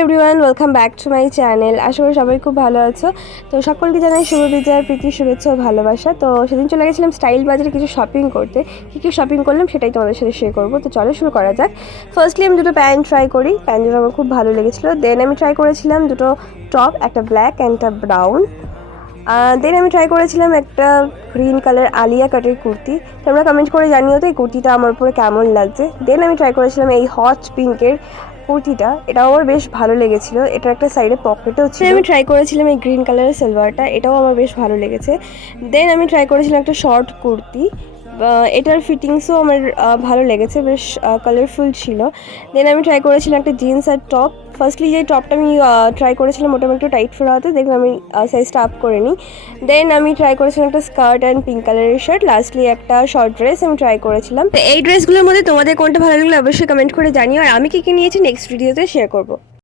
Everyone, welcome back to my channel. আশা করি সবাই খুব ভালো আছো। তো সকলকে জানাই শুভ বিজয়ার প্রীতি, শুভেচ্ছা ও ভালোবাসা। তো সেদিন চলে গেছিলাম স্টাইল বাজারে কিছু শপিং করতে। কী শপিং করলাম সেটাই তোমাদের সাথে শেয়ার করবো। তো চলো শুরু করা যাক। ফার্স্টলি আমি দুটো প্যান্ট ট্রাই করি। প্যান্ট দুটো আমার খুব ভালো লেগেছিলো। দেন আমি ট্রাই করেছিলাম দুটো টপ, একটা ব্ল্যাক অ্যান্ড একটা ব্রাউন। দেন আমি ট্রাই করেছিলাম একটা গ্রিন কালার আলিয়া কাটের কুর্তি। তোমরা কমেন্ট করে জানিও তো এই কুর্তিটা আমার উপরে কেমন লাগছে। দেন আমি ট্রাই করেছিলাম এই হট পিঙ্কের কুর্তিটা, এটাও আমার বেশ ভালো লেগেছিলো। এটার একটা সাইডে পকেটও ছিল। আমি ট্রাই করেছিলাম এই গ্রিন কালারের সালোয়ারটা, এটাও আমার বেশ ভালো লেগেছে। দেন আমি ট্রাই করেছিলাম একটা শর্ট কুর্তি, এটার ফিটিংসও আমার ভালো লেগেছে, বেশ কালারফুল ছিল। দেন আমি ট্রাই করেছিলাম একটা জিন্স আর টপ। ফার্স্টলি যে টপটা আমি ট্রাই করেছিলাম মোটামুটি একটু টাইট ফিট হওয়াতে, দেখলাম আমি সাইজটা আপ করে নিই। দেন আমি ট্রাই করেছিলাম একটা স্কার্ট অ্যান্ড পিঙ্ক কালারের শার্ট। লাস্টলি একটা শর্ট ড্রেস আমি ট্রাই করেছিলাম। তো এই ড্রেসগুলোর মধ্যে তোমাদের কোনটা ভালো লাগলো অবশ্যই কমেন্ট করে জানিও। আর আমি কী কী নিয়েছি নেক্সট ভিডিওতে শেয়ার করবো।